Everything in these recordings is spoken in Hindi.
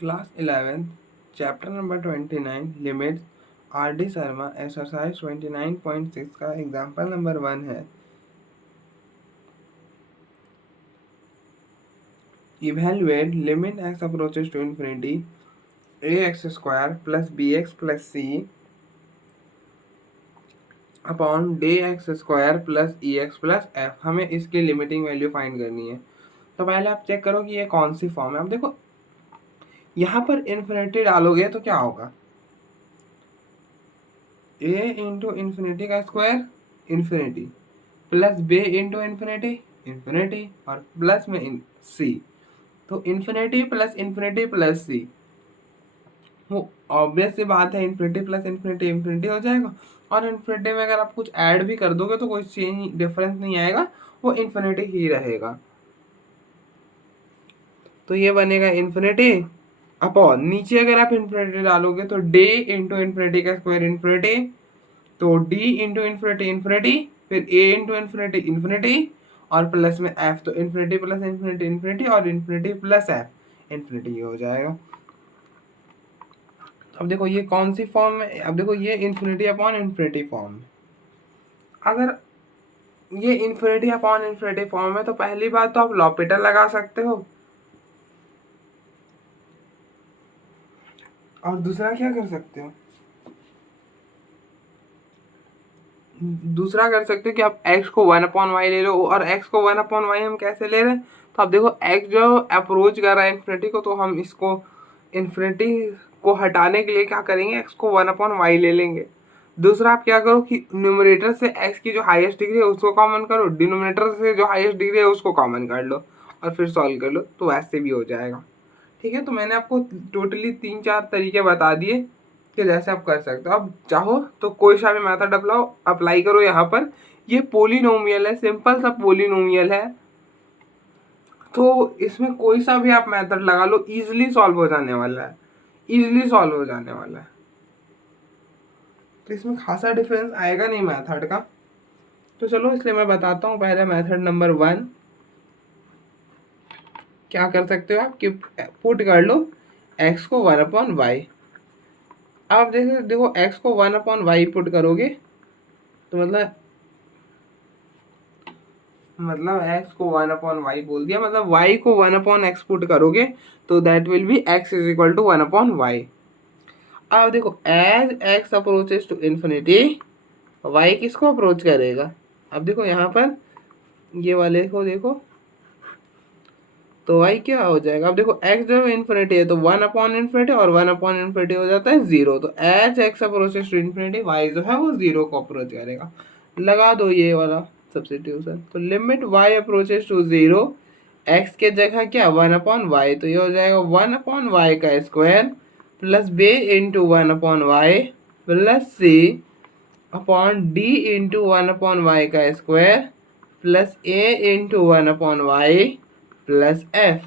Class 11th, chapter number 29, limits, R.D. Sharma, exercise 29.6 का एग्जाम्पल नंबर 1 है। Evaluate limit x approaches to infinity ax square plus bx plus c upon dx square plus ex plus f। हमें इसकी लिमिटिंग वैल्यू फाइंड करनी है। तो पहले आप चेक करो कि ये कौन सी फॉर्म है। अब देखो यहाँ पर इन्फिनिटी डालोगे तो क्या होगा, a इंटू इन्फिनिटी का square infinity plus b into infinity infinity और प्लस में c। तो इन्फिनिटी प्लस c, वो ऑब्वियस सी बात है, इन्फिनिटी प्लस इन्फिनिटी इन्फिनिटी हो जाएगा। और इन्फिनिटी में अगर आप कुछ ऐड भी कर दोगे तो कोई चेंज डिफरेंस नहीं आएगा, वो इन्फिनिटी ही रहेगा। तो ये बनेगा इन्फिनिटी अपॉन, नीचे अगर आप इन्फिनिटी डालोगे तो डे इंटू इन्फिनिटी का स्क्वायर इन्फिनिटी, तो डी इंटू इन्फिनिटी इन्फिनिटी, फिर ए इंटू इन्फिनिटी इन्फिनिटी और प्लस में एफ। तो इन्फिनिटी प्लस इन्फिनिटी इन्फिनिटी और इन्फिनिटी प्लस एफ इन्फिनिटी, ये हो जाएगा। अब देखो ये कौन सी फॉर्म है, अब देखो ये इन्फिनिटी अपॉन इन्फिनिटी फॉर्म है। अगर ये इन्फिनिटी अपॉन इन्फिनिटी फॉर्म है तो पहली बात तो आप लॉपिटल लगा सकते हो, और दूसरा क्या कर सकते हो, दूसरा कर सकते हो कि आप x को 1/y ले लो। और x को 1/y हम कैसे ले रहे हैं, तो आप देखो x जो अप्रोच कर रहा है इन्फिनिटी को, तो हम इसको इन्फिनिटी को हटाने के लिए क्या करेंगे, x को 1/y ले लेंगे। दूसरा आप क्या करो कि न्यूमरेटर से x की जो हाईएस्ट डिग्री है उसको कॉमन करो, डिनोमिनेटर से जो हाईएस्ट डिग्री है उसको कॉमन कर लो और फिर सॉल्व कर लो, तो वैसे भी हो जाएगा। ठीक है, तो मैंने आपको टोटली 3-4 तरीके बता दिए कि जैसे आप कर सकते हो। अब चाहो तो कोई सा भी मेथड अप्लाई करो यहाँ पर। ये पोलिनोमियल है, सिंपल सा पोलिनोमियल है, तो इसमें कोई सा भी आप मेथड लगा लो, इजीली सॉल्व हो जाने वाला है, इजीली सॉल्व हो जाने वाला है। तो इसमें खासा डिफरेंस आएगा नहीं मेथड का। तो चलो इसलिए मैं बताता हूँ पहले मेथड नंबर 1। क्या कर सकते हो आप कि पुट कर लो x को 1/y। आप देखो x को 1/y पुट करोगे तो मतलब x को 1/y बोल दिया, मतलब y को 1/x पुट करोगे तो that will be x is equal to 1/y। अब देखो as x approaches to infinity, y किसको अप्रोच करेगा। अब देखो यहाँ पर ये वाले को देखो, तो y क्या हो जाएगा। अब देखो x जो इन्फिनिटी है तो 1/∞ और 1/∞ हो जाता है 0। तो as x approaches to infinity, y जो है वो 0 को अप्रोच करेगा। लगा दो ये वाला सब्स्टिट्यूशन, तो limit y approaches to 0, x के जगह क्या 1/y, तो ये हो जाएगा 1/y का square plus b into 1/y plus c upon d into 1/y का square plus a into 1/y plus f।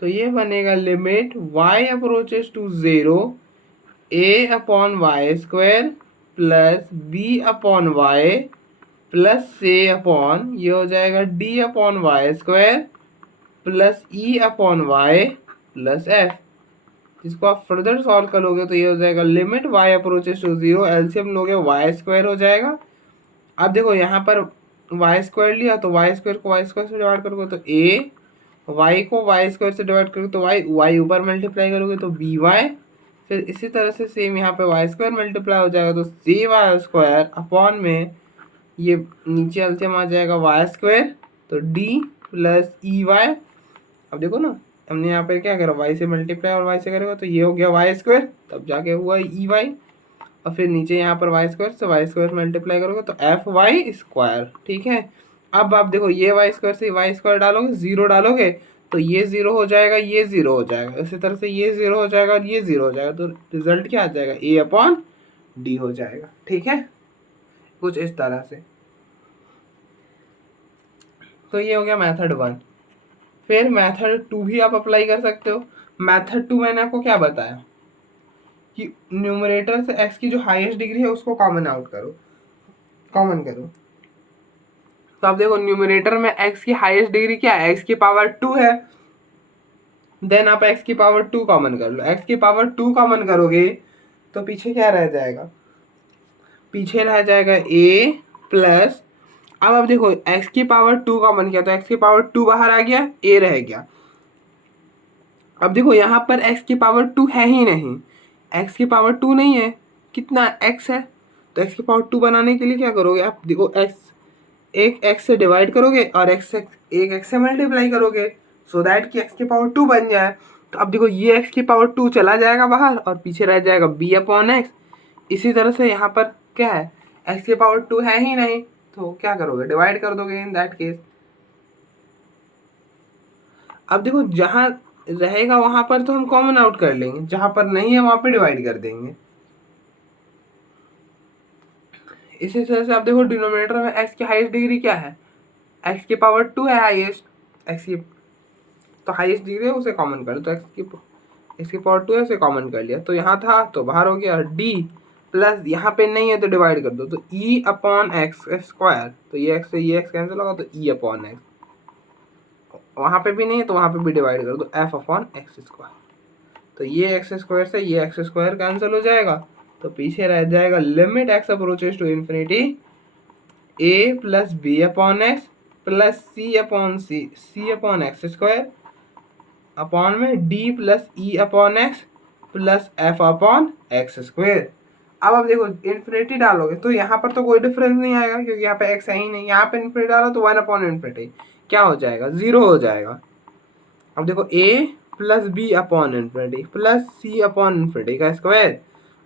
तो ये बनेगा limit y approaches to 0, a/y² plus b/y plus c upon, ये हो जाएगा d/y² plus e/y plus f। इसको आप फर्दर सॉल्व करोगे तो ये हो जाएगा limit y approaches to 0, LCM लोगे y² हो जाएगा। अब देखो यहाँ पर y² लिया तो y² को y² से डिवाइड करोगे तो a, y को y² से डिवाइड करोगे तो y ऊपर मल्टीप्लाई करोगे तो by, फिर इसी तरह से सेम यहाँ पे y² मल्टीप्लाई हो जाएगा तो cy² अपॉन में ये नीचे एलसीएम आ जाएगा y², तो d प्लस ey। अब देखो ना हमने यहाँ पे क्या करा, y से मल्टीप्लाई और y से करेगा तो ये हो गया y², तब जाके हुआ ey। और फिर नीचे यहाँ पर y² से y² मल्टीप्लाई करोगे तो fy²। ठीक है, अब आप देखो ये y² से y² डालोगे, 0 डालोगे तो ये 0 हो जाएगा, ये 0 हो जाएगा, इसी तरह से ये 0 हो जाएगा और ये 0 हो जाएगा, तो रिजल्ट क्या आ जाएगा, a/d हो जाएगा। ठीक है, कुछ इस तरह से। तो ये हो गया मेथड 1। फिर मेथड 2 भी आप अप्लाई कर सकते हो। मेथड 2 मैंने आपको क्या बताया कि न्यूमरेटर से x की जो हाईएस्ट डिग्री है उसको कॉमन करो। तो आप देखो न्यूमरेटर में x की हाईएस्ट डिग्री क्या है, x की पावर 2 है। देन आप x की पावर 2 कॉमन कर लो, x की पावर 2 कॉमन करोगे तो पीछे क्या रह जाएगा, पीछे रह जाएगा a प्लस, अब आप देखो x की पावर 2 कॉमन किया तो x की पावर 2 बाहर आ गया, a रह गया। अब देखो यहाँ पर x की पावर 2 है ही नहीं, x की पावर 2 नहीं है, कितना x है, तो x की पावर 2 बनाने के लिए क्या करोगे आप, देखो x एक x से डिवाइड करोगे और x से एक x से मल्टीप्लाई करोगे, सो दैट कि x की पावर 2 बन जाए। तो अब देखो ये x की पावर 2 चला जाएगा बाहर और पीछे रह जाएगा b अपॉन एक्स। इसी तरह से यहाँ पर क्या है, x की पावर 2 है ही नहीं, तो क्या करोगे, डिवाइड कर दोगे इन दैट केस। अब देखो जहाँ रहेगा वहां पर तो हम कॉमन आउट कर लेंगे, जहां पर नहीं है वहां पे डिवाइड कर देंगे। इसी तरह से आप देखो डिनोमिनेटर में x की हाईएस्ट डिग्री क्या है, x की पावर 2 है हाईएस्ट, x की तो हाईएस्ट डिग्री है उसे कॉमन कर लो, तो x की पावर 2 है उसे कॉमन कर लिया, तो यहाँ था तो बाहर हो गया d प्लस यहाँ पे नहीं है तो डिवाइड कर दो, तो e अपॉन एक्स स्क्वायर, तो ये x से ये x कैंसिल होगा तो e अपॉन एक्स, वहां पे भी नहीं है तो वहां पे भी डिवाइड कर दो f अपॉन एक्स स्क्वायर, तो ये एक्स स्क्वायर से ये एक्स स्क्वायर कैंसिल हो जाएगा, तो पीछे रह जाएगा limit x approaches to infinity a plus B upon x plus C upon x square upon में डी प्लस ई upon x plus F upon x square. अब आप देखो इन्फिनिटी डालोगे तो यहाँ पर तो कोई डिफरेंस नहीं आएगा क्योंकि यहाँ पे एक्स है ही नहीं, यहाँ पे इन्फिनिटी डालो तो 1 अपॉन इन्फिनिटी क्या हो जाएगा, 0 हो जाएगा। अब देखो a plus B upon infinity plus C upon infinity का स्क्वायर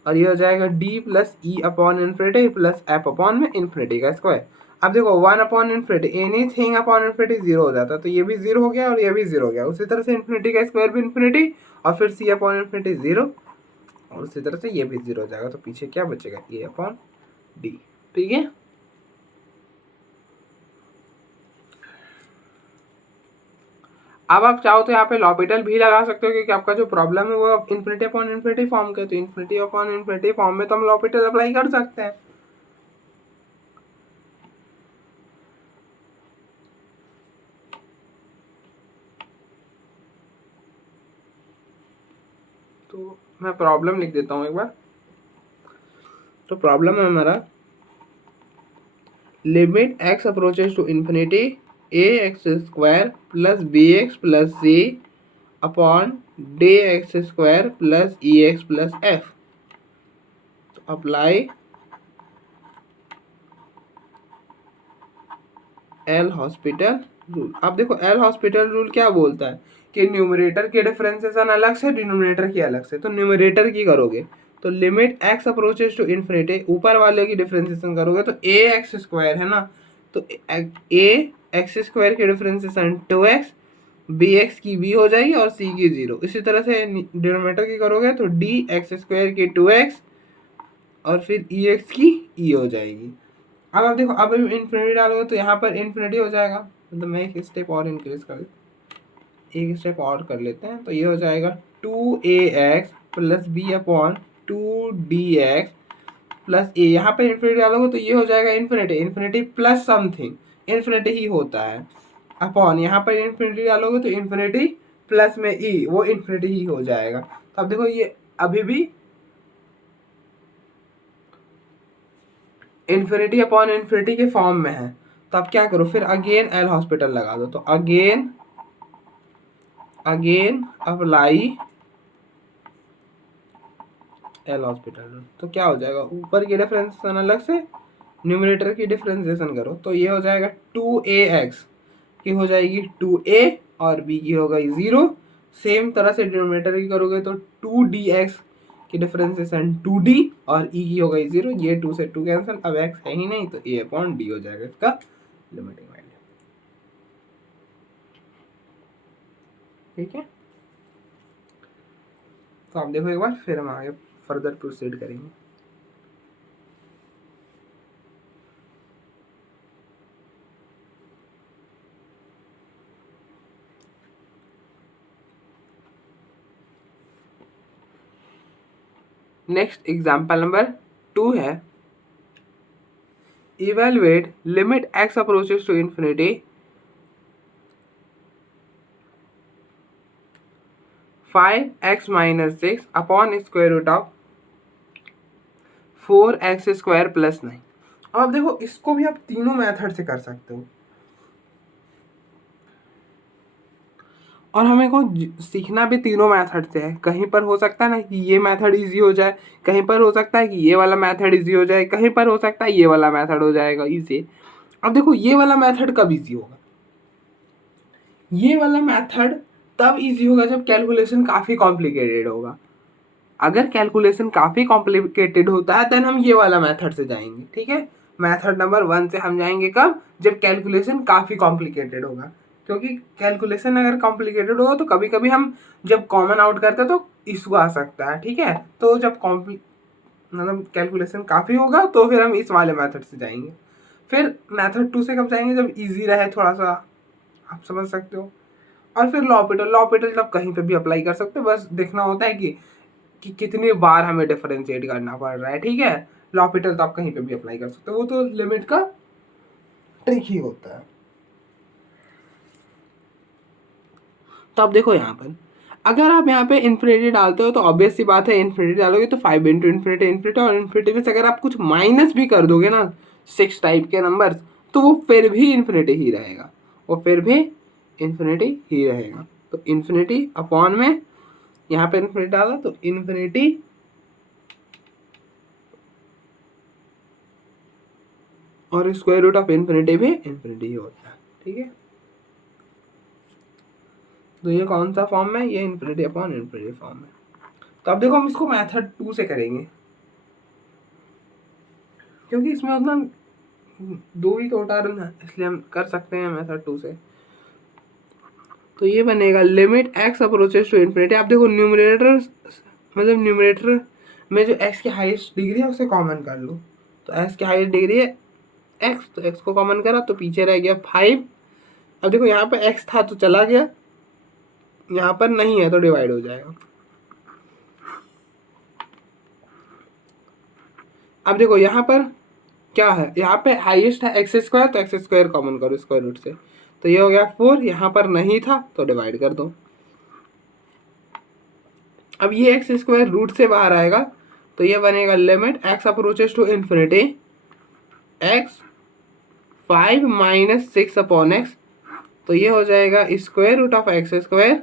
और ये हो जाएगा d प्लस ई upon infinity plus F upon में इन्फिनिटी का स्क्वायर। अब देखो 1 upon infinity anything upon infinity 0 हो जाता है, तो ये भी 0 हो गया और ये भी 0 हो गया। उसी तरह से इन्फिनिटी का स्क्वायर भी इन्फिनिटी और फिर सी अपॉन इन्फिनिटी 0 और उसी तरह से ये भी 0 हो जाएगा, तो पीछे क्या बचेगा a अपॉन डी। ठीक है, अब आप चाहो तो यहाँ पे लॉपिटल भी लगा सकते हो क्योंकि आपका जो प्रॉब्लम है वो इन्फिनिटी अपॉन इन्फिनिटी फॉर्म का, तो इन्फिनिटी अपॉन इन्फिनिटी फॉर्म में तो हम लॉपिटल अप्लाई कर सकते हैं। तो मैं प्रॉब्लम लिख देता हूँ एक बार। तो प्रॉब्लम है हमारा limit x approaches to infinity A X square plus B X plus C upon D X square plus E X plus F. तो अप्लाई एल हॉस्पिटल रूल। अब देखो एल हॉस्पिटल रूल क्या बोलता है कि न्यूमरेटर के डिफरेंशिएशन अलग से डिनोमिनेटर की अलग से, तो न्यूमरेटर की करोगे तो limit x approaches to infinity, ऊपर वाले की डिफरेंशिएशन करोगे तो ए एक्स स्क्वायर है ना, तो ए एक्स स्क्वायर की डिफरेंशिएशन 2x, बी एक्स की बी हो जाएगी और सी की 0। इसी तरह से डिनोमिनेटर की करोगे तो डी एक्स स्क्वायर की 2x और फिर ई एक्स की ई हो जाएगी। अब आप देखो अब इन्फिनिटी डालोगे तो यहाँ पर इन्फिनिटी हो जाएगा, मतलब मैं एक स्टेप और इंक्रीज कर एक स्टेप और कर लेते हैं, तो ये हो जाएगा 2ax plus B upon 2dx plus a. यहाँ पे इन्फिनिटी डालोगे तो ये हो जाएगा infinity, infinity plus something, infinity ही होता है अपॉन, यहाँ पर इन्फिनिटी डालोगे तो इन्फिनिटी प्लस में ई, वो इन्फिनिटी ही हो जाएगा। तो अब देखो ये अभी भी इन्फिनिटी अपॉन इन्फिनिटी के फॉर्म में है, तो अब क्या करो फिर अगेन एल हॉस्पिटल लगा दो, तो अगेन अप्लाई एल हॉस्पिटल, तो क्या हो जाएगा ऊपर की डिफरेंशिएशन अलग से न्यूमरेटर की डिफरेंशिएशन करो, तो ये हो जाएगा 2ax की हो जाएगी 2a और b की हो गई 0। सेम तरह से डिनोमिनेटर की करोगे तो 2dx की डिफरेंशिएशन 2d और e की हो गई 0, ये 2 से 2 कैंसिल, अब x है ही नहीं तो a अपॉन डी हो जाएगा इसका लिमिटिंग वैल्यू। ठीक है, तो आप देखो एक बार फिर हम आगे फर्दर प्रोसीड करेंगे। नेक्स्ट एग्जाम्पल नंबर 2 है, evaluate limit x approaches to infinity 5x minus 6 upon square root of 4x square plus 9। अब देखो इसको भी आप तीनों मेथड से कर सकते हो, और हमें को सीखना भी तीनों मेथड से है। कहीं पर हो सकता है ना कि ये मेथड इजी हो जाए, कहीं पर हो सकता है कि ये वाला मेथड इजी हो जाए, कहीं पर हो सकता है ये वाला मेथड हो जाएगा इजी। अब देखो ये वाला मेथड कब इजी होगा, ये वाला मेथड तब इजी होगा जब कैलकुलेशन काफ़ी कॉम्प्लिकेटेड होगा। अगर कैलकुलेशन काफ़ी कॉम्प्लिकेटेड होता है देन हम ये वाला मेथड से जाएंगे, ठीक है। मेथड नंबर 1 से हम जाएंगे कब, जब कैलकुलेशन काफ़ी कॉम्प्लिकेटेड होगा। क्योंकि कैलकुलेशन अगर कॉम्प्लिकेटेड होगा तो कभी कभी हम जब कॉमन आउट करते हैं तो इशू आ सकता है, ठीक है। तो जब मतलब कैलकुलेशन काफ़ी होगा तो फिर हम इस वाले मेथड से जाएंगे। फिर मेथड 2 से कब जाएंगे, जब इजी रहे थोड़ा सा, आप समझ सकते हो। और फिर लॉपिटल आप कहीं पे भी अप्लाई कर सकते हो, बस देखना होता है कि कितनी बार हमें डिफरेंशिएट करना पड़ रहा है, ठीक है। लॉपिटल तो आप कहीं पे भी अप्लाई कर सकते हो, वो तो लिमिट का ट्रिक ही होता है। तो आप देखो यहाँ पर अगर आप यहाँ पे इन्फिनिटी डालते हो तो ऑब्वियस सी बात है, इन्फिनिटी डालोगे तो 5 इंटू इन्फिनिटी इन्फिनिटी, और इन्फिनिटी में से अगर आप कुछ माइनस भी कर दोगे ना 6 टाइप के नंबर, तो वो फिर भी इन्फिनिटी ही रहेगा, वो फिर भी इन्फिनिटी ही रहेगा। तो इन्फिनिटी अपॉन में यहाँ पे इन्फिनिटी डाला तो इन्फिनिटी और स्क्वायर रूट ऑफ इन्फिनिटी भी इन्फिनिटी ही होता है, ठीक है। तो ये कौन सा फॉर्म है, ये इन्फिनिटी अपॉन इन्फिनिटी फॉर्म है। तो अब देखो हम इसको मेथड 2 से करेंगे, क्योंकि इसमें उतना 2 ही तो टर्म है, इसलिए हम कर सकते हैं मेथड 2 से। तो ये बनेगा limit x approaches to infinity. आप देखो न्यूमरेटर मतलब न्यूमरेटर में जो x की हाईएस्ट डिग्री है उसे कॉमन कर लो। तो x की हाईएस्ट डिग्री है x, तो x को कॉमन करा तो पीछे रह गया 5। अब देखो यहाँ पे x था तो चला गया, यहाँ पर नहीं है तो डिवाइड हो जाएगा। अब देखो यहाँ पर क्या है, यहाँ पे हाईएस्ट है एक्स स्क्वायर, तो एक्स स्क्वायर कॉमन करो स्क्वायर रूट से, तो ये हो गया 4। यहाँ पर नहीं था तो डिवाइड कर दो। अब ये एक्स स्क्वायर रूट से बाहर आएगा तो ये बनेगा limit x approaches to infinity X 5 minus 6 upon X, तो ये हो जाएगा square root of X square,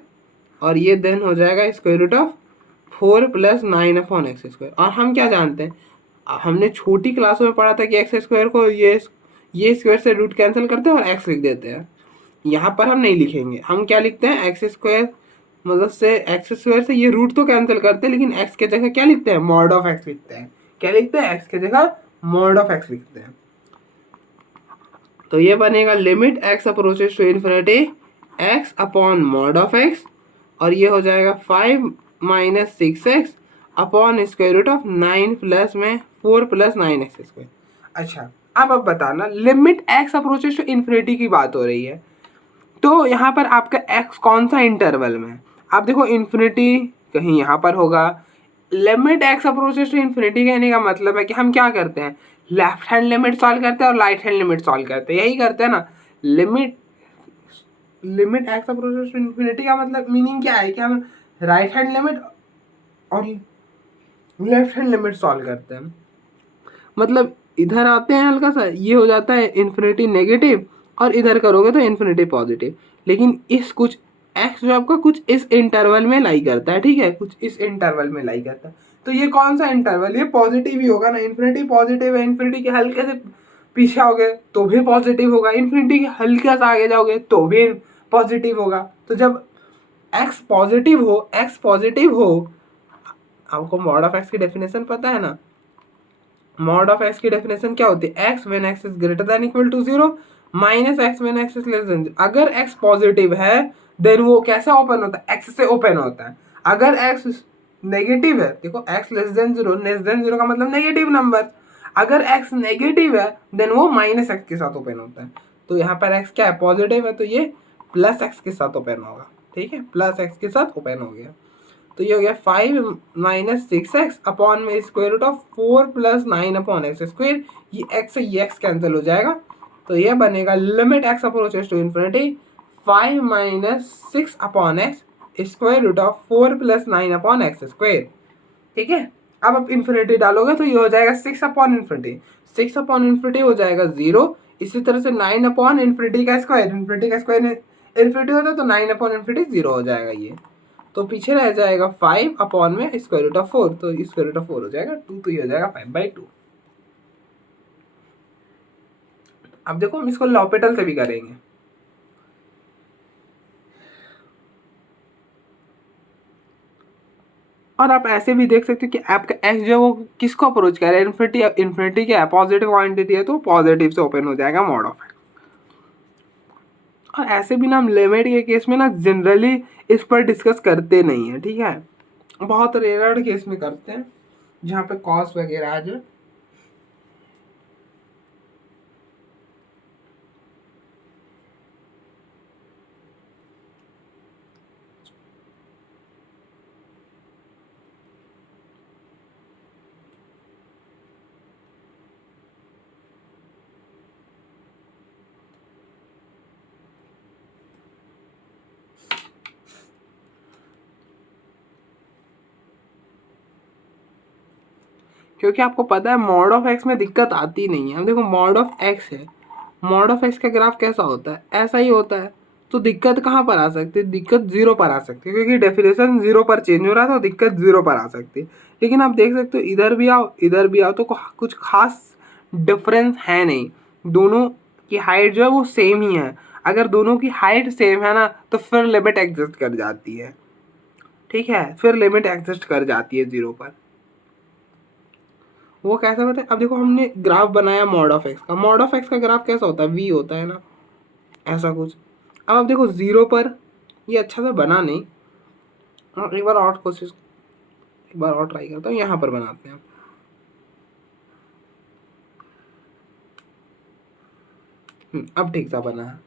और ये देन हो जाएगा square root of 4 plus 9 upon x square. और हम क्या जानते हैं, हमने छोटी क्लासों में पढ़ा था कि एक्स स्क्वायर को ये स्क्वायर से रूट कैंसिल करते हैं और एक्स लिख देते हैं। यहाँ पर हम नहीं लिखेंगे, हम क्या लिखते हैं, एक्स स्क्वायर मतलब से एक्स स्क्वायर से ये रूट तो कैंसिल करते हैं, लेकिन एक्स के जगह क्या लिखते हैं, मॉड ऑफ एक्स लिखते हैं। क्या लिखते हैं, एक्स के जगह मॉड ऑफ एक्स लिखते हैं। तो ये बनेगा limit x approaches to infinity X upon mod of X, और ये हो जाएगा 5 minus 6x upon square root of 9 plus में 4 प्लस 9x स्क्वायर। अच्छा अब बताना, limit x approaches to infinity की बात हो रही है, तो यहाँ पर आपका x कौन सा इंटरवल में है। आप देखो इन्फिनिटी कहीं यहाँ पर होगा। Limit x approaches to infinity कहने का मतलब है कि हम क्या करते हैं, लेफ्ट हैंड लिमिट सॉल्व करते हैं और राइट हैंड लिमिट सॉल्व करते हैं, यही करते हैं ना। Limit x approaches to infinity का मतलब मीनिंग क्या है कि हम राइट हैंड लिमिट और लेफ्ट हैंड लिमिट सॉल्व करते हैं। मतलब इधर आते हैं हल्का सा, ये हो जाता है इन्फिनिटी नेगेटिव, और इधर करोगे तो इन्फिनिटी पॉजिटिव। लेकिन इस कुछ एक्स जो आपका कुछ इस इंटरवल में लाई करता है, ठीक है, कुछ इस इंटरवल में लाई करता है। तो ये कौन सा इंटरवल, ये पॉजिटिव ही होगा ना। इन्फिनिटी पॉजिटिव है, इन्फिनिटी के हल्के से पीछे आओगे तो भी पॉजिटिव होगा, इन्फिनिटी के हल्के से आगे जाओगे तो भी पॉजिटिव होगा। तो जब एक्स पॉजिटिव हो, आपको मॉड ऑफ एक्स की डेफिनेशन पता है ना। मॉड ऑफ एक्स की डेफिनेशन क्या होती है, X when X is greater than equal to 0 minus X when X is less than 0। अगर एक्स पॉजिटिव है देन वो कैसा ओपन होता है, एक्स से ओपन होता है। अगर एक्स नेगेटिव है, देखो एक्स लेस देन 0 का मतलब नेगेटिव नंबर। अगर एक्स नेगेटिव है देन वो माइनस एक्स के साथ ओपन होता है। तो यहाँ पर एक्स क्या है, पॉजिटिव है, तो ये प्लस एक्स के साथ ओपन होगा, ठीक है, प्लस एक्स के साथ ओपन हो गया। तो ये हो गया 5 माइनस 6x अपॉन में square root of 4 plus 9 upon x square. ये x से ये x कैंसिल हो जाएगा, तो ये बनेगा limit x approaches to infinity 5 minus 6 upon x square root of 4 plus 9 upon x square. ठीक है, अब आप इन्फिनिटी डालोगे तो ये हो जाएगा 6 अपॉन इन्फिनिटी, 6 अपॉन इन्फिनिटी हो जाएगा 0। इसी तरह से 9 अपॉन इन्फिनिटी का स्क्वायर, इन्फिनिटी का स्क्वायर इन्फिनिटी होता है तो 9 अपॉन इन्फिनिटी 0 हो जाएगा ये। तो पीछे रह जाएगा 5 अपॉन में स्क्वायर रूट ऑफ 4, तो स्क्वायर रूट ऑफ 4 हो जाएगा 2, तो ये हो जाएगा 5/2। अब देखो हम इसको लॉपिटल से भी करेंगे। और आप ऐसे भी देख सकते हो कि आपका एक्स जो है वो किसको अप्रोच कर रहा है, इन्फिनिटी, इन्फिनिटी क्या है पॉजिटिव क्वांटिटी है तो पॉजिटिव से ओपन हो जाएगा मॉड ऑफ एक्स। और ऐसे भी ना हम लिमिट के केस में ना जनरली इस पर डिस्कस करते नहीं है, ठीक है, बहुत रेयर केस में करते हैं जहाँ पे कॉस वगैरह आ जाए। क्योंकि आपको पता है मॉड ऑफ एक्स में दिक्कत आती नहीं है। अब देखो मॉड ऑफ एक्स है, मॉड ऑफ एक्स का ग्राफ कैसा होता है, ऐसा ही होता है। तो दिक्कत कहाँ पर आ सकती है, दिक्कत 0 पर आ सकती है, क्योंकि डेफिनेशन 0 पर चेंज हो रहा है तो दिक्कत 0 पर आ सकती है। लेकिन आप देख सकते हो इधर भी आओ इधर भी आओ तो कुछ खास डिफरेंस है नहीं, दोनों की हाइट जो है वो सेम ही है। अगर दोनों की हाइट सेम है ना तो फिर लिमिट एग्जिस्ट कर जाती है, ठीक है, फिर लिमिट एग्जिस्ट कर जाती है 0 पर। वो कैसा होता है, अब देखो हमने ग्राफ बनाया मॉड ऑफ एक्स का, मॉड ऑफ एक्स का ग्राफ कैसा होता है, वी होता है ना, ऐसा कुछ। अब आप देखो 0 पर ये अच्छा से बना नहीं, एक बार और कोशिश, एक बार और ट्राई करता हूँ, यहाँ पर बनाते हैं। अब ठीक सा बना है।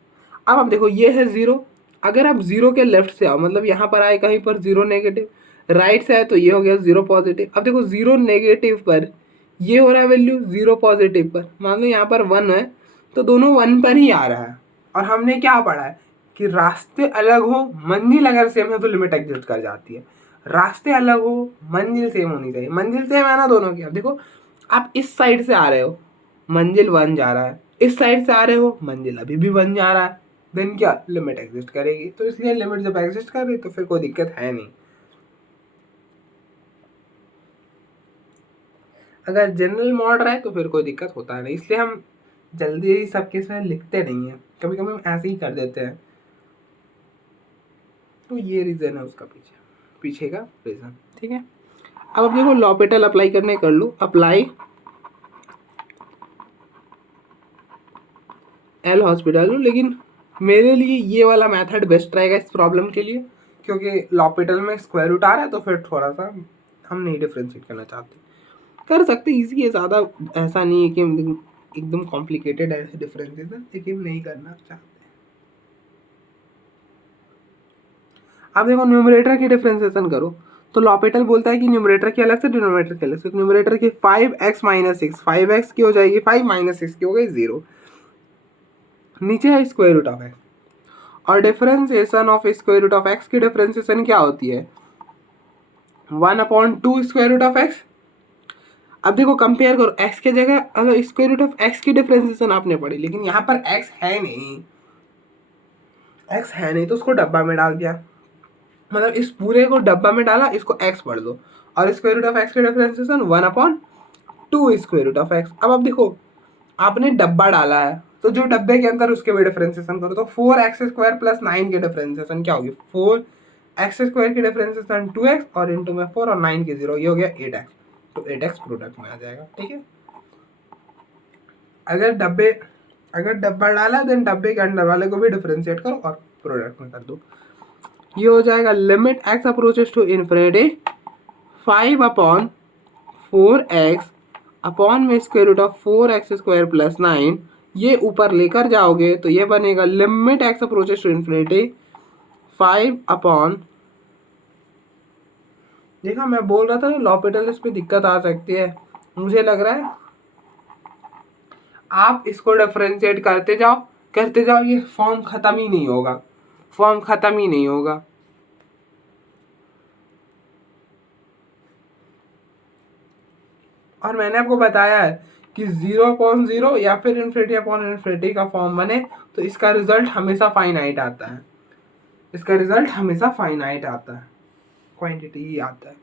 अब आप देखो ये है 0, अगर आप 0 के लेफ्ट से आओ, मतलब यहाँ पर आए कहीं पर 0 नेगेटिव, राइट से आए तो ये हो गया 0 पॉजिटिव। अब देखो 0 नेगेटिव पर ये हो रहा है वैल्यू, 0 पॉजिटिव पर मान लो यहाँ पर 1 है तो दोनों 1 पर ही आ रहा है। और हमने क्या पढ़ा है कि रास्ते अलग हो मंजिल अगर सेम है तो लिमिट एग्जिस्ट कर जाती है। रास्ते अलग हो मंजिल सेम होनी चाहिए, मंजिल सेम है ना दोनों की। अब देखो आप इस साइड से आ रहे हो, मंजिल 1 जा रहा है, इस साइड से आ रहे हो मंजिल अभी भी 1 जा रहा है, देन क्या लिमिट एग्जिस्ट करेगी। तो इसलिए लिमिट जब एग्जिस्ट कर रही तो फिर कोई दिक्कत है नहीं। अगर जनरल मॉड रहे तो फिर कोई दिक्कत होता नहीं, इसलिए हम जल्दी ही सबके इसमें लिखते नहीं है, कभी कभी हम ऐसे ही कर देते हैं। तो ये रीज़न है उसका पीछे का रीज़न, ठीक है। अब आप देखो लॉपिटल अप्लाई करने कर लो, अप्लाई एल हॉस्पिटल, लेकिन मेरे लिए ये वाला मेथड बेस्ट रहेगा इस प्रॉब्लम के लिए, क्योंकि लॉपिटल में स्क्वायर रूट आ रहा है तो फिर थोड़ा सा हम नहीं डिफ्रेंशिएट करना चाहते। कर सकते इजी है, ज़्यादा ऐसा नहीं है कि एकदम कॉम्प्लिकेटेड है डिफरेंसेस, लेकिन नहीं करना चाहते। अब देखो न्यूमरेटर की डिफरेंशिएशन करो तो लॉपिटल बोलता है कि न्यूमरेटर की अलग से डिनोमिनेटर की अलग से। न्यूमरेटर की 5x माइनस 6, 5x की हो जाएगी 5 माइनस 6 की हो गई 0, नीचे है स्क्वायर रूट ऑफ एक्स। और differentiation of square root of X की डिफरेंशिएशन क्या होती है, 1/2 स्क्वायर रूट ऑफ एक्स। अब देखो कंपेयर करो, x के जगह अगर स्क्वायर रूट ऑफ एक्स की डिफरेंशिएशन आपने पढ़ी, लेकिन यहाँ पर x है नहीं, x है नहीं तो उसको डब्बा में डाल दिया, मतलब इस पूरे को डब्बा में डाला, इसको x पढ़ दो। और स्क्वायर रूट ऑफ एक्स की differentiation 1/2 square root of x. अब देखो आपने डब्बा डाला है तो जो डब्बे के अंदर उसके भी डिफरेंशिएशन करो, तो 4x स्क्वायर प्लस 9 की डिफरेंशिएशन क्या होगी, 4x स्क्वायर की डिफरेंशिएशन 2x और इंटू में 4 और 9 की 0, ये हो गया 8x, तो 8x प्रोडक्ट में आ जाएगा, ठीक है। अगर डब्बा डाला देन डब्बे के अंदर वाले को भी डिफरेंशिएट करो और प्रोडक्ट में कर दो। ये हो जाएगा limit x approaches to infinity 5/4x upon में square root of 4x square plus 9, ये ऊपर लेकर जाओगे तो ये बनेगा limit x approaches to infinity 5/4 देखा, मैं बोल रहा था ना लॉपिटल पे दिक्कत आ सकती है। मुझे लग रहा है आप इसको डिफरेंशिएट करते जाओ, ये फॉर्म खत्म ही नहीं होगा, फॉर्म खत्म ही नहीं होगा। और मैंने आपको बताया है कि 0/0 या फिर इन्फिनिटी अपॉन इन्फिनिटी का फॉर्म बने तो इसका रिजल्ट हमेशा फाइनाइट आता है, इसका रिजल्ट हमेशा फाइनाइट आता है, क्वांटिटी ही आता है।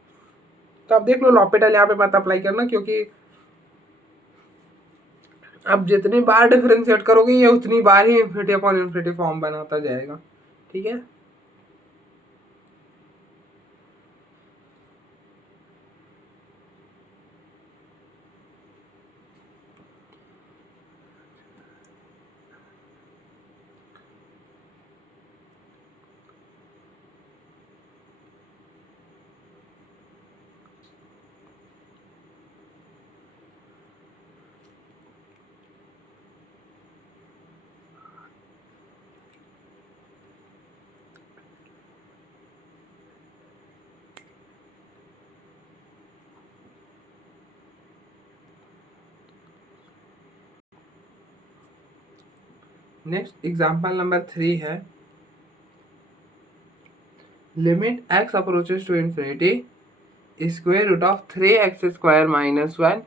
तो आप देख लो लॉपिटल यहाँ पे मत अप्लाई करना, क्योंकि आप जितनी बार डिफरेंशिएट करोगे ये उतनी बार ही इन्फिनिटी अपॉन इन्फिनिटी फॉर्म बनाता जाएगा। ठीक है, नेक्स्ट एग्जांपल नंबर 3 है, limit x approaches to infinity square root of 3x² - 1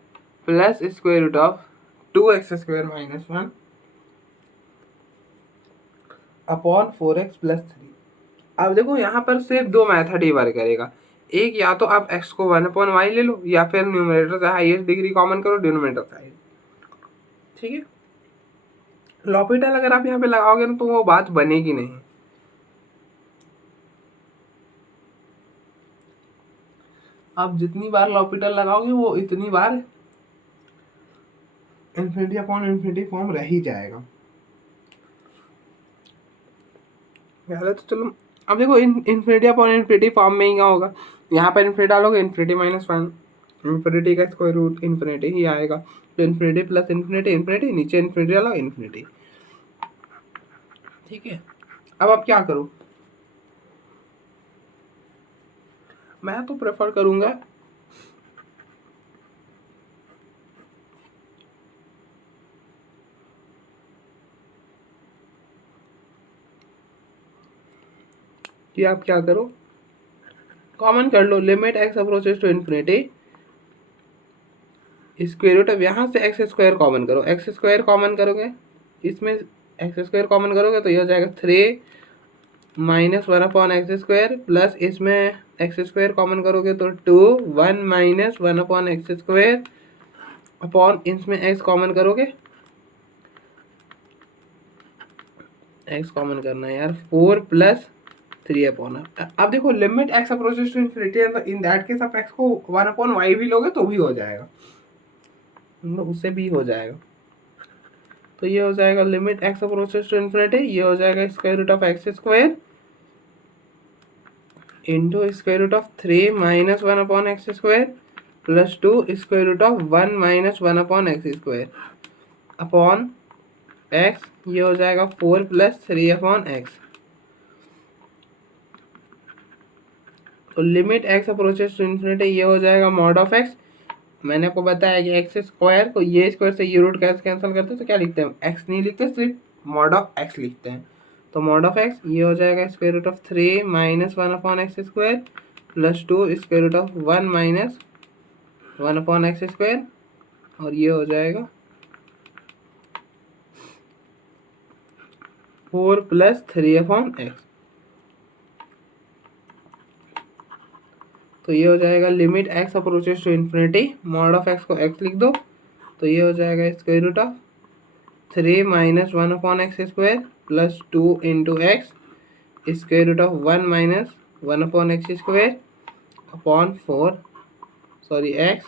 plus square root of 2x² - 1 upon 4x + 3। अब देखो यहाँ पर सिर्फ दो मेथड ही वर्क करेगा। एक, या तो आप x को 1/y ले लो, या फिर न्यूमरेटर से हाईएस्ट डिग्री कॉमन करो, डिनोमिनेटर से हाईएस्ट। ठीक है, लॉपिटल अगर आप यहाँ पे लगाओगे ना तो वो बात बनेगी नहीं। आप जितनी बार लॉपिटल लगाओगे वो इतनी बार इन्फिनिटी अपॉन इन्फिनिटी फॉर्म रह ही जाएगा। पहले तो चलो, अब देखो इन्फिनिटी अपॉन इन्फिनिटी फॉर्म में ही क्या होगा, यहाँ पर इन्फिनिटी डालोगे इन्फिनिटी -1, इन्फिनिटी का स्क्वायर रूट इन्फिनिटी ही आएगा, तो इन्फिनिटी प्लस इन्फिनिटी इन्फिनिटी, नीचे इन्फिनिटी डालो इन्फिनिटी। ठीक है, अब आप क्या करो, मैं तो प्रेफर करूंगा कि आप क्या करो, कॉमन कर लो, limit x approaches to infinity square root, अब यहाँ से x² कॉमन करो, x² कॉमन करोगे, इसमें x² कॉमन करोगे तो ये हो जाएगा 3 - 1/x² प्लस इसमें x² कॉमन करोगे तो 2 1 - 1/x² अपॉन इसमें x कॉमन करोगे, x कॉमन करना है यार, 4 + 3 अपॉन। अब देखो limit x approaches to infinity है, तो इन दैट केस आप x को 1/y भी लोगे तो भी हो जाएगा, उससे भी हो जाएगा। तो ये हो जाएगा limit x approaches to infinity, ये हो जाएगा square root of x² into square root of 3 - 1/x² plus 2 square root of 1 - 1/x² upon x, ये हो जाएगा 4 + 3/x। तो limit x approaches to infinity ये हो जाएगा मॉड ऑफ x। मैंने आपको बताया कि x² को ये स्क्वायर से ये रूट कैसे कैंसिल करते हैं, तो क्या लिखते हैं, x नहीं लिखते, सिर्फ मॉड ऑफ x लिखते हैं। तो मॉड ऑफ x ये हो जाएगा square root of 3 - 1/x² plus 2 square root of 1 - 1/x², और ये हो जाएगा 4 + 3/x। तो ये हो जाएगा limit x approaches to infinity, mod of x को x लिख दो, तो ये हो जाएगा square root of 3 - 1/x² plus 2 into x square root of 1 - 1/x² upon 4, sorry x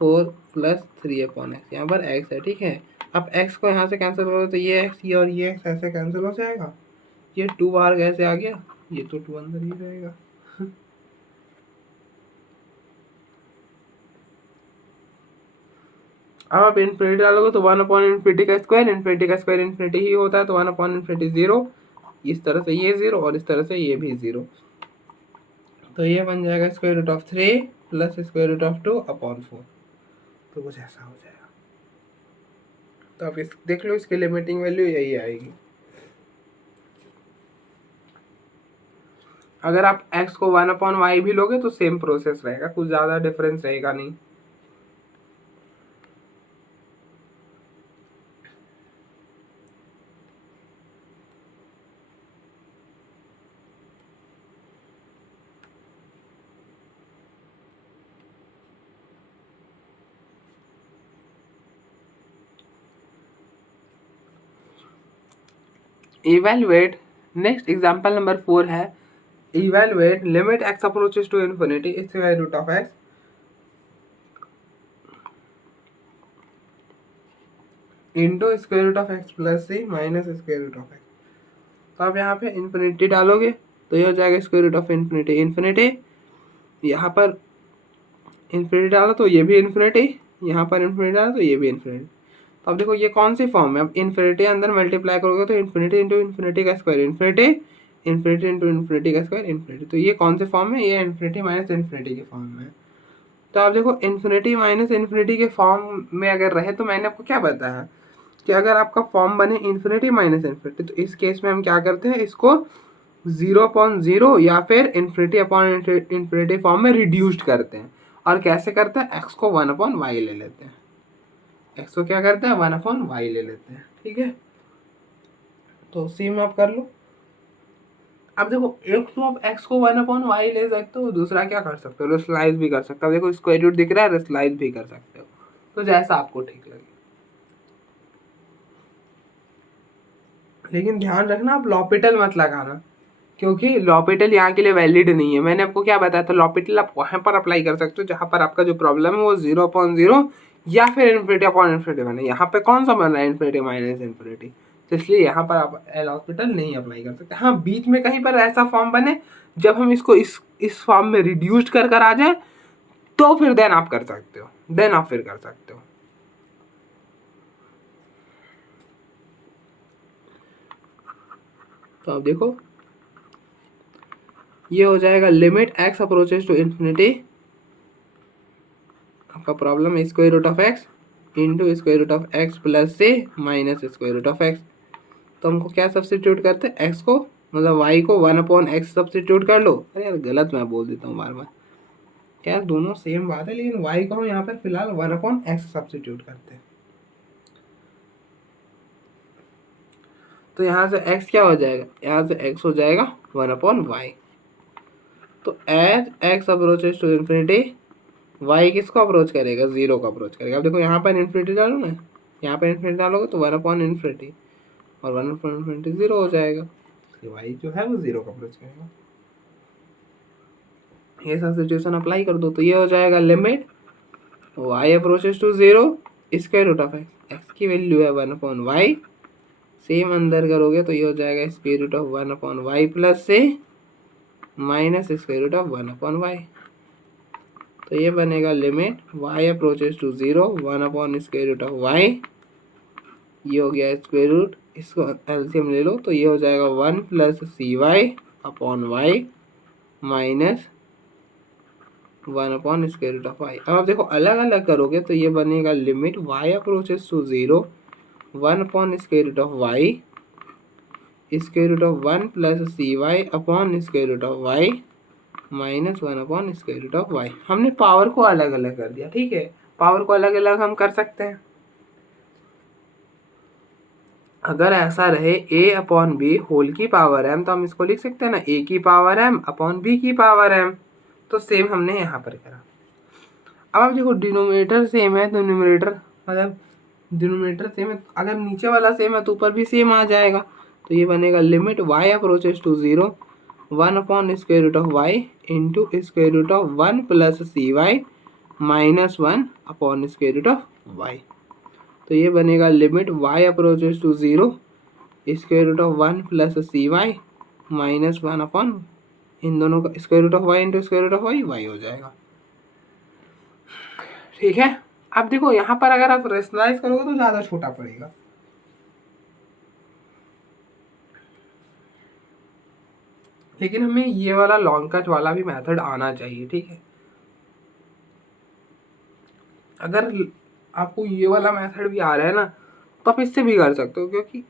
4 + 3/x, यहाँ पर x है। ठीक है, अब x को यहाँ से कैंसिल करो तो ये x, ये और ये x ऐसे कैंसिल हो जाएगा, ये 2 बाहर कैसे आ गया, ये तो 2 अंदर ही रहेगा। अब आप इन्फिनिटी डालोगे तो 1/इन्फिनिटी का स्क्वायर, इन्फिनिटी का स्क्वायर इन्फिनिटी ही होता है, तो 1/इन्फिनिटी 0, इस तरह से ये 0 और इस तरह से ये भी 0। तो ये बन जाएगा square root of 3 plus square root of 2 upon 4। तो कुछ ऐसा हो जाएगा। तो आप इस देख लो, इसकी लिमिटिंग वैल्यू यही आएगी। अगर आप x को 1/y भी लोगे तो सेम प्रोसेस रहेगा, कुछ ज़्यादा डिफरेंस रहेगा नहीं। इवेलुएट, नेक्स्ट एग्जांपल नंबर 4 है, evaluate limit x approaches to infinity square root of x into square root of x plus C minus square root of x। तो आप यहाँ पे इन्फिनिटी डालोगे तो ये हो जाएगा square root of infinity infinity, यहाँ पर इन्फिनिटी डालो तो ये भी इन्फिनिटी, यहाँ पर इन्फिनिटी डालो तो ये भी इन्फिनिटी। तो अब देखो ये कौन सी फॉर्म है, अब इन्फिनिटी अंदर मल्टीप्लाई करोगे तो इन्फिनिटी इंटू इन्फिनिटी का square infinity, infinity into infinity का स्क्वायर इन्फिनिटी। तो ये कौन से फॉर्म में, ये इन्फिनिटी माइनस इन्फिनिटी के फॉर्म में। तो आप देखो इन्फिनिटी माइनस इन्फिनिटी के फॉर्म में अगर रहे तो मैंने आपको क्या बताया कि अगर आपका फॉर्म बने इन्फिनिटी माइनस इन्फिनिटी तो इस केस में हम क्या करते हैं, इसको 0/0 या फिर इन्फिनिटी अपॉन इन्फिनिटी फॉर्म में रिड्यूस्ड करते हैं। और कैसे करते हैं, x को 1/y ले लेते हैं, x को क्या करते हैं 1/y ले लेते हैं। ठीक है, तो सी में आप कर लो। अब देखो एक तो आप x को 1/y ले सकते हो, दूसरा क्या कर सकते हो, रेशनलाइज भी कर सकते हो। देखो स्क्वायर रूट दिख रहा है, रेशनलाइज भी कर सकते हो, तो जैसा आपको ठीक लगे। लेकिन ध्यान रखना आप लॉपिटल मत लगाना, क्योंकि लॉपिटल यहाँ के लिए वैलिड नहीं है। मैंने आपको क्या बताया था, लॉपिटल आप वहाँ पर अप्लाई कर सकते हो जहाँ पर आपका जो प्रॉब्लम है वो 0/0 या फिर इन्फिनिटी अपॉन इन्फिनिटी बने। यहाँ पे कौन सा बन रहा है, इन्फिनिटी माइनस इन्फिनिटी, तो इसलिए यहाँ पर आप लॉपिटल नहीं अप्लाई कर सकते। हाँ, बीच में कहीं पर ऐसा फॉर्म बने जब हम इसको इस फॉर्म में रिड्यूस्ड कर आ जाए तो फिर देन आप कर सकते हो, देन आप फिर कर सकते हो। तो आप देखो ये हो जाएगा limit x approaches to infinity, आपका प्रॉब्लम है square root of x into square root of x plus से minus square root of x। तो हमको क्या सब्सटीट्यूट करते हैं, x को मतलब y को 1/x सब्सटीट्यूट कर लो। अरे यार गलत मैं बोल देता हूँ बार बार, क्या दोनों सेम बात है, लेकिन y को हम यहाँ पर फिलहाल 1/x सब्सटीट्यूट करते हैं। तो यहाँ से x क्या हो जाएगा, यहाँ से x हो जाएगा 1/y। तो as x approaches to infinity y किसको अप्रोच करेगा, 0 को अप्रोच करेगा। अब देखो यहाँ पर इन्फिनिटी डालो ना, यहाँ पर इन्फिनिटी डालोगे तो 1/इन्फिनिटी और 1/इन्फिनिटी 0 हो जाएगा, y जो है वो 0 को अप्रोच करेगा। ये सब्स्टिट्यूशन अप्लाई कर दो तो ये हो जाएगा limit y approaches to 0 square root of x की वैल्यू है 1/y, सेम अंदर करोगे तो ये हो जाएगा square root of 1/y plus से minus square root of 1/y। तो ये बनेगा लिमिट y अप्रोचेस टू 0 1/स्क्वायर रूट ऑफ y, ये हो गया स्क्वायर रूट, इसको एलसीएम ले लो तो ये हो जाएगा 1 प्लस cy/y माइनस 1/स्क्वायर रूट ऑफ y। अब आप देखो अलग अलग करोगे तो ये बनेगा लिमिट y अप्रोचेस टू 0 1/स्क्वायर root of y square root of 1 plus cy/स्क्वायर रूट ऑफ y माइनस 1/स्क्वायर रूट ऑफ y। हमने पावर को अलग अलग कर दिया, ठीक है, पावर को अलग अलग हम कर सकते हैं। अगर ऐसा रहे a/b होल की पावर m तो हम इसको लिख सकते हैं ना a की पावर m अपॉन b की पावर m। तो सेम हमने यहाँ पर करा। अब आप देखो डिनोमिनेटर सेम है तो न्यूमरेटर मतलब डिनोमिनेटर सेम है, अगर नीचे वाला सेम है तो ऊपर भी सेम आ जाएगा। तो ये बनेगा लिमिट y अप्रोचेस टू 0 1/स्क्वायर root of y into square root of 1 plus cy minus 1/स्क्वायर रूट ऑफ y। तो ये बनेगा limit y approaches to 0 square root of 1 plus cy minus 1 इन दोनों का square root of y into square root of y हो जाएगा। ठीक है, अब देखो यहाँ पर अगर आप रेशनलाइज करोगे तो ज़्यादा छोटा पड़ेगा। लेकिन हमें ये वाला लॉन्ग कट वाला भी मेथड आना चाहिए, ठीक है। अगर आपको ये वाला मेथड भी आ रहा है ना तो आप इससे भी कर सकते हो, क्योंकि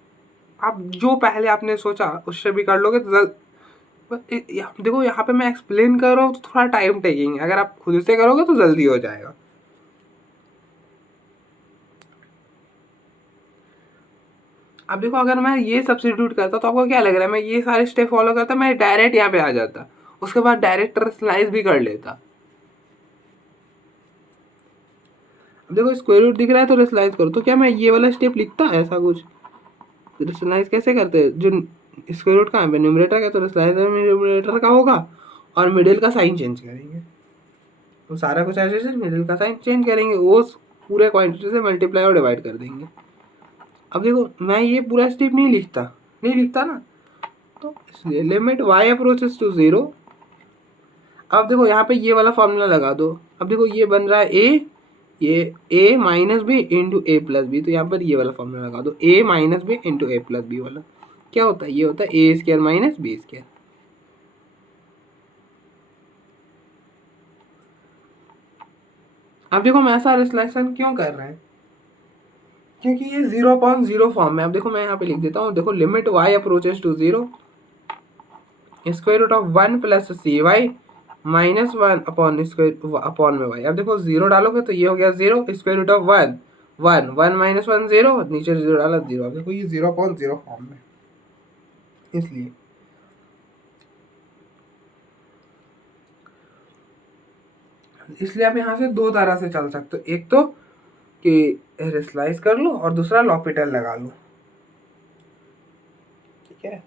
आप जो पहले आपने सोचा उससे भी कर लोगे तो देखो यहाँ पे मैं एक्सप्लेन कर रहा हूँ तो थोड़ा टाइम टेकिंग है, अगर आप खुद से करोगे तो जल्दी हो जाएगा। अब देखो अगर मैं ये सब्स्टिट्यूट करता तो आपको क्या लग रहा है, मैं ये सारे स्टेप फॉलो करता, मैं डायरेक्ट यहाँ पे आ जाता, उसके बाद डायरेक्ट रेशनलाइज भी कर लेता। अब देखो स्क्वायर रूट दिख रहा है तो रेशनलाइज करो, तो क्या मैं ये वाला स्टेप लिखता ऐसा कुछ? रेशनलाइज कैसे करते हैं, जो स्क्वायर रूट कहाँ पे न्यूमरेटर का, तो रेशनलाइज न्यूमरेटर का होगा और मिडिल का साइन चेंज करेंगे, तो सारा कुछ ऐसे मिडिल का साइन चेंज करेंगे, वो पूरे क्वांटिटी से मल्टीप्लाई और डिवाइड कर देंगे। अब देखो मैं ये पूरा स्टेप नहीं लिखता ना, तो इसलिए लिमिट y अप्रोचेस टू 0। अब देखो यहाँ पे ये वाला फॉर्मूला लगा दो। अब देखो ये बन रहा है ये a minus B into A plus B, तो यहाँ पर ये वाला फॉर्मूला लगा दो, a minus B into A plus B वाला क्या होता है, ये होता है ए स्क्वायर माइनस बी स्क्वायर। अब देखो मैं ऐसा रिफ्लेक्शन क्यों कर रहे हैं, क्योंकि ये 0.0 फॉर्म में। अब देखो मैं यहाँ पे लिख देता हूँ, देखो limit y approaches to 0 square root of 1 plus C Y minus 1 upon square upon में वाई। अब देखो 0 डालोगे तो ये हो गया 0 स्क्वायर रूट ऑफ 1 1 1 माइनस 1 0, नीचे 0 डाला 0। अब देखो ये 0.0 फॉर्म में, इसलिए आप यहाँ से दो तरह से चल सकते हो, एक तो कि रेशनलाइज कर लो और दूसरा लॉपिटल लगा लो, ठीक है,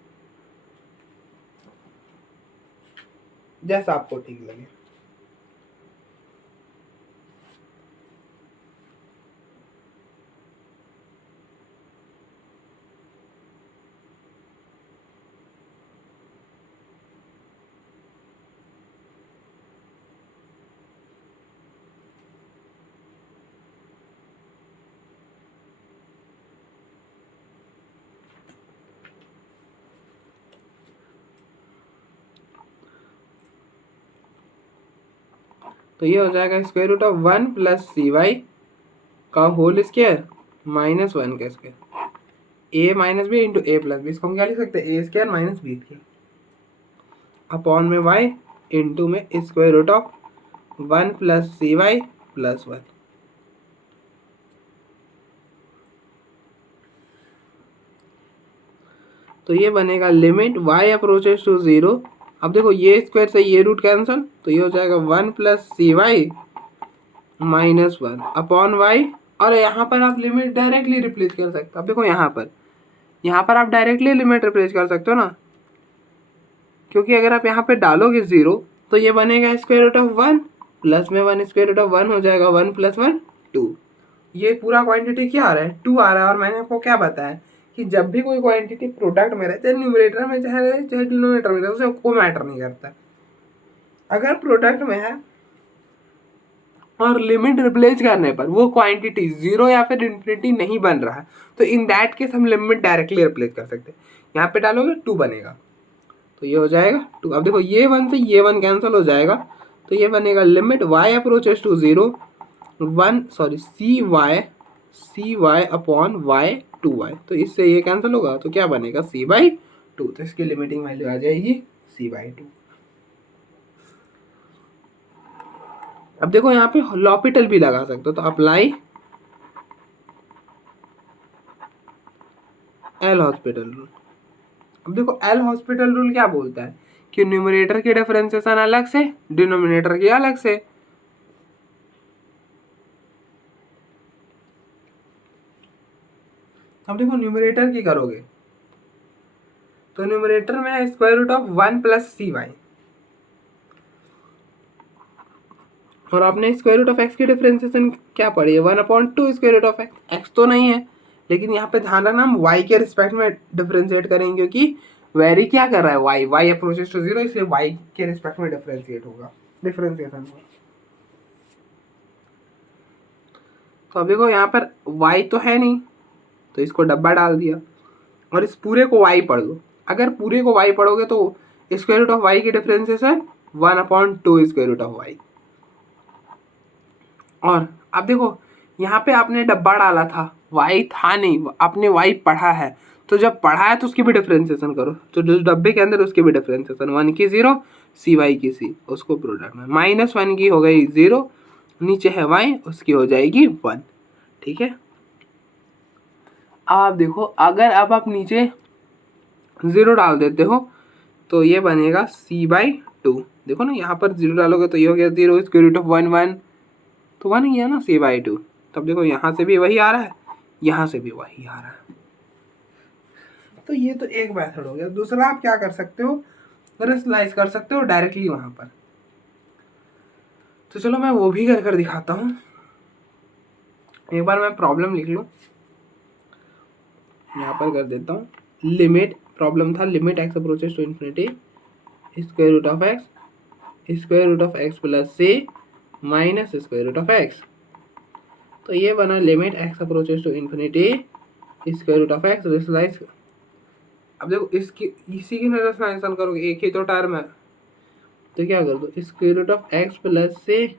जैसा आपको ठीक लगे। तो ये हो जाएगा square root of 1 plus C y का होल स्क्वायर माइनस 1 का square, a minus B into A plus b, इसको हम क्या लिख सकते हैं, a square minus B square upon में वाई इंटू में square root of 1 plus C y plus 1। तो ये बनेगा लिमिट y अप्रोचेस टू 0। अब देखो ये स्क्वायर से ये रूट कैंसिल, तो ये हो जाएगा 1 प्लस सी वाई माइनस 1 अपॉन वाई, और यहाँ पर आप लिमिट डायरेक्टली रिप्लेस कर सकते हो। अब देखो यहाँ पर आप डायरेक्टली लिमिट रिप्लेस कर सकते हो ना, क्योंकि अगर आप यहाँ पे डालोगे 0 तो ये बनेगा स्क्वायर रूट ऑफ 1 प्लस में 1 स्क्वायर रूट ऑफ 1 हो जाएगा 1 प्लस 1 2। ये पूरा क्वांटिटी क्या आ रहा है, 2 आ रहा है। और मैंने आपको क्या बताया कि जब भी कोई क्वांटिटी प्रोडक्ट में रहता है, न्यूमरेटर में चाहे डिनोमिनेटर में रहे, उसे कोई मैटर नहीं करता। अगर प्रोडक्ट में है और लिमिट रिप्लेस करने पर वो क्वांटिटी 0 या फिर इन्फिनिटी नहीं बन रहा है, तो इन दैट केस हम लिमिट डायरेक्टली रिप्लेस कर सकते हैं। यहाँ पे डालोगे 2 बनेगा, तो ये हो जाएगा 2। अब देखो ये 1 से ये 1 कैंसिल हो जाएगा, तो ये बनेगा limit y approaches to 0 C Y upon Y 2y। तो इससे ये कैंसिल होगा, तो क्या बनेगा c/2, तो इसकी लिमिटिंग वैल्यू आ जाएगी c/2। अब देखो यहाँ पे लॉपिटल भी लगा सकते हो, तो अप्लाई एल हॉस्पिटल रूल। अब देखो एल हॉस्पिटल रूल क्या बोलता है कि न्यूमरेटर की डिफरेंशिएशन अलग से, डिनोमिनेटर की अलग से। अब देखो न्यूमरेटर की करोगे तो न्यूमरेटर में है square root of 1 plus C Y, और आपने स्क्वायर रूट ऑफ एक्स की डिफरेंशिएशन क्या पढ़ी है, 1/2 square root of X. X तो नहीं है, लेकिन यहाँ पे ध्यान रखना हम वाई के रिस्पेक्ट में डिफरेंशिएट करेंगे, क्योंकि वेरी क्या कर रहा है वाई अप्रोचेस टू 0, इसलिए वाई के रिस्पेक्ट में डिफरेंशिएट होगा, डिफरेंशिएशन होगा। तो अब देखो यहाँ पर y तो है नहीं, तो इसको डब्बा डाल दिया, और इस पूरे को y पढ़ लो। अगर पूरे को y पढ़ोगे तो स्क्वायर रूट ऑफ वाई की differentiation 1/2 square root of Y. और अब देखो यहाँ पे आपने डब्बा डाला था, वाई था नहीं, आपने वाई पढ़ा है, तो जब पढ़ा है तो उसकी भी डिफरेंशिएशन करो। तो जो डब्बे के अंदर उसकी भी डिफरेंशिएशन, 1 की 0, सी वाई की सी, उसको प्रोडक्ट में -1 की हो गई 0, नीचे है वाई, उसकी हो जाएगी 1। ठीक है, अब आप देखो अगर अब आप नीचे 0 डाल देते हो तो ये बनेगा c/2। देखो ना यहाँ पर 0 डालोगे तो ये हो गया 0 स्क्वायर रूट ऑफ 1 1, तो 1 ही है ना c/2। तब देखो यहाँ से भी वही आ रहा है, यहाँ से भी वही आ रहा है। तो ये तो एक मेथड हो गया। दूसरा आप क्या कर सकते हो, रेशनलाइज कर सकते हो डायरेक्टली वहां पर। तो चलो मैं वो भी कर दिखाता हूँ। एक बार मैं प्रॉब्लम लिख लूँ, यहाँ पर कर देता हूँ। लिमिट प्रॉब्लम था, limit x approaches to infinity square root of x plus से minus square root of x. तो ये बना limit x approaches to infinity square root of x. Rationalise, अब देखो इसकी इसी की रेशनलाइजेशन करोगे, एक ही तो टर्म है, तो क्या कर दो square root of x plus से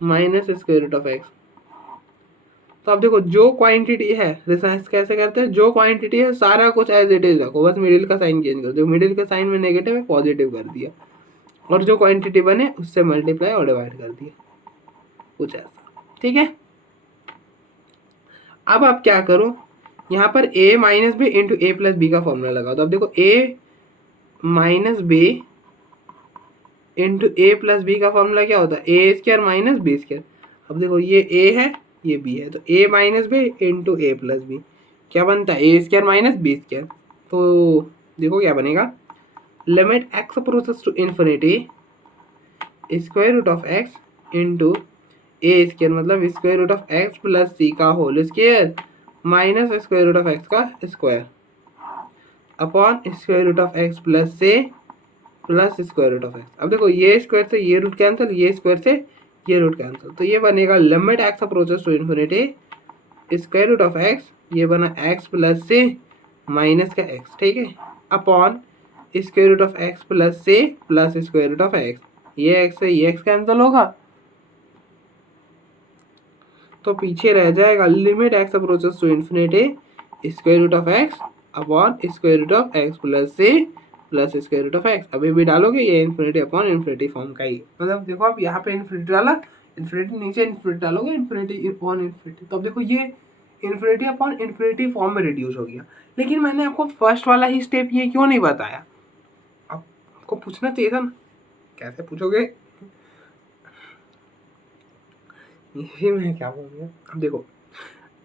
minus square root of x. तो अब देखो जो क्वांटिटी है, रेशनलाइज कैसे करते हैं, जो क्वांटिटी है सारा कुछ एज इट इज रखो, बस मिडिल का साइन चेंज कर दो। मिडिल का साइन में नेगेटिव है, पॉजिटिव कर दिया, और जो क्वांटिटी बने उससे मल्टीप्लाई और डिवाइड कर दिया, कुछ ऐसा। ठीक है, अब आप क्या करो, यहाँ पर a minus B into A plus B का फॉर्मूला लगाओ। तो अब देखो a minus B into A plus B का फॉर्मूला क्या होता है, ए स्क्वायर माइनस बी स्क्वायर। अब देखो ये a है, ये b है, तो a minus B into A plus b क्या बनता है, ए स्क्वायर माइनस बी स्क्वायर। तो देखो क्या बनेगा, limit x approaches to infinity square root of x into a square, मतलब square root of x plus c का whole square minus square root of x का square upon square root of x plus से plus square root of x. अब देखो ये स्क्वायर से ये रूट कैंसिल, ये स्क्वायर से ये रूट कैंसिल, तो ये बनेगा limit x approaches to infinity square root of x, ये बना एक्स प्लस से माइनस का एक्स, ठीक है, upon square root of x plus से plus square root of x. ये एक्स से ये एक्स कैंसिल होगा, तो पीछे रह जाएगा limit x approaches to infinity square root of x upon square root of x plus से plus square root of x. अभी भी डालोगे ये इन्फिनिटी अपॉन इन्फिनिटी फॉर्म का ही, मतलब देखो आप यहाँ पे इन्फिनिटी डाला, इन्फिनिटी नीचे इन्फिनिटी डालोगे, इन्फिनिटी अपॉन इन्फिनिटी, तो अब देखो ये इन्फिनिटी अपॉन इन्फिनिटी फॉर्म में रिड्यूस हो गया। लेकिन मैंने आपको फर्स्ट वाला ही स्टेप ये क्यों नहीं बताया, आपको पूछना चाहिए था ना, कैसे पूछोगे, ये मैं क्या बोल गया। अब देखो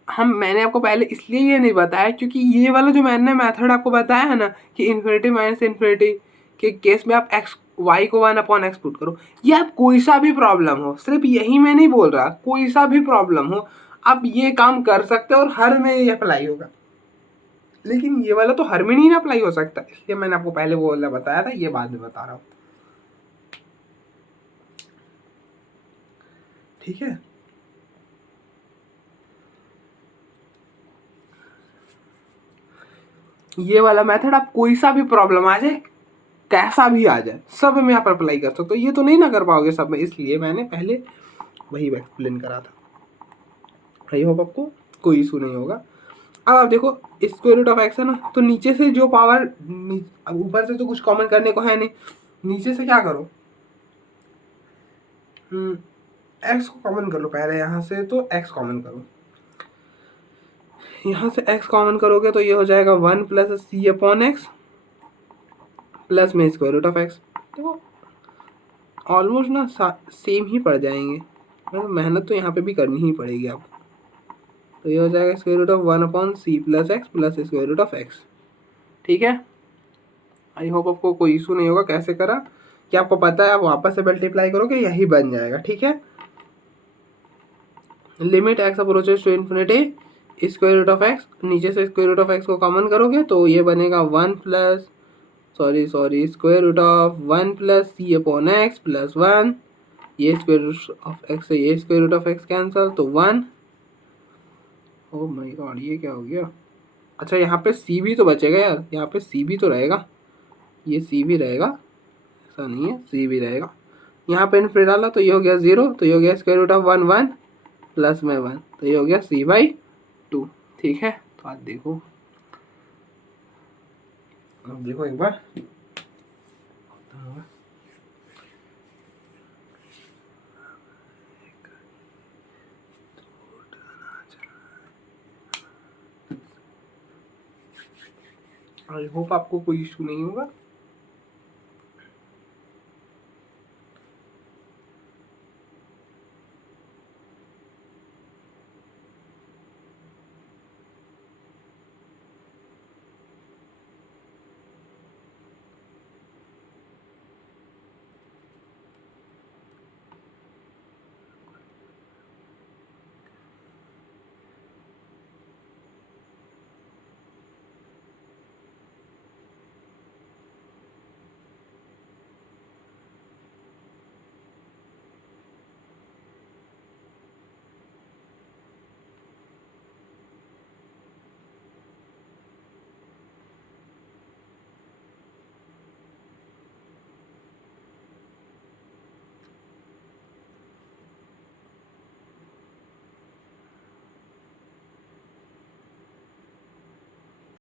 मैंने आपको पहले इसलिए ये नहीं बताया क्योंकि ये वाला जो मैंने मेथड आपको बताया है ना कि इन्फिनिटी माइनस इन्फिनिटी के केस में आप एक्स वाई को 1/x पुट करो, ये आप कोई सा भी प्रॉब्लम हो, सिर्फ यही मैं नहीं बोल रहा, कोई सा भी प्रॉब्लम हो आप ये काम कर सकते हो और हर में ये अप्लाई होगा। लेकिन ये वाला तो हर में नहीं ना अप्लाई हो सकता, इसलिए मैंने आपको पहले वो वाला बताया था, ये बाद में बता रहा हूँ। ठीक है, ये वाला मेथड आप कोई सा भी प्रॉब्लम आ जाए, कैसा भी आ जाए, सब में आप अप्लाई कर सकते हो। ये तो नहीं ना कर पाओगे सब में, इसलिए मैंने पहले वही एक्सप्लेन करा था। आई होप आपको कोई इशू नहीं होगा। अब आप देखो स्क्वायर रूट ऑफ एक्स है ना, तो नीचे से जो पावर, अब ऊपर से तो कुछ कॉमन करने को है नहीं, नीचे से क्या करो, एक्स को कॉमन कर लो पहले, यहाँ से तो एक्स कॉमन करो, यहाँ से x कॉमन करोगे तो ये हो जाएगा 1 प्लस सी अपॉन एक्स प्लस में स्क्वायर रूट ऑफ एक्स। देखो ऑलमोस्ट ना सेम ही पड़ जाएंगे, मतलब मेहनत तो यहाँ पे भी करनी ही पड़ेगी आपको। तो ये हो जाएगा square root of 1 upon C plus X plus square root of X. ठीक है, आई होप आपको कोई इशू नहीं होगा। कैसे करा कि आपको पता है, आप वापस से मल्टीप्लाई करोगे यही बन जाएगा। ठीक है, limit x approaches to infinity square root of X, नीचे से स्क्वायर रूट ऑफ एक्स को कॉमन करोगे तो ये बनेगा 1 plus square root of 1 plus C upon x plus 1, ये स्क्वायर रूट ऑफ एक्स से ये square root of X cancel तो 1। ओह माय गॉड, ये क्या हो गया। अच्छा यहाँ पे सी भी तो बचेगा यार, यहाँ पे सी भी तो रहेगा, ये सी भी रहेगा, ऐसा नहीं है, सी भी रहेगा। यहाँ पे इन्फिनिटी डाला तो ये हो गया 0, तो ये हो गया स्क्वायर रूट ऑफ 1 1 प्लस में 1, तो ये हो गया c/2। ठीक है, तो आज देखो, अब देखो एक बार आई होप आपको कोई इशू नहीं होगा।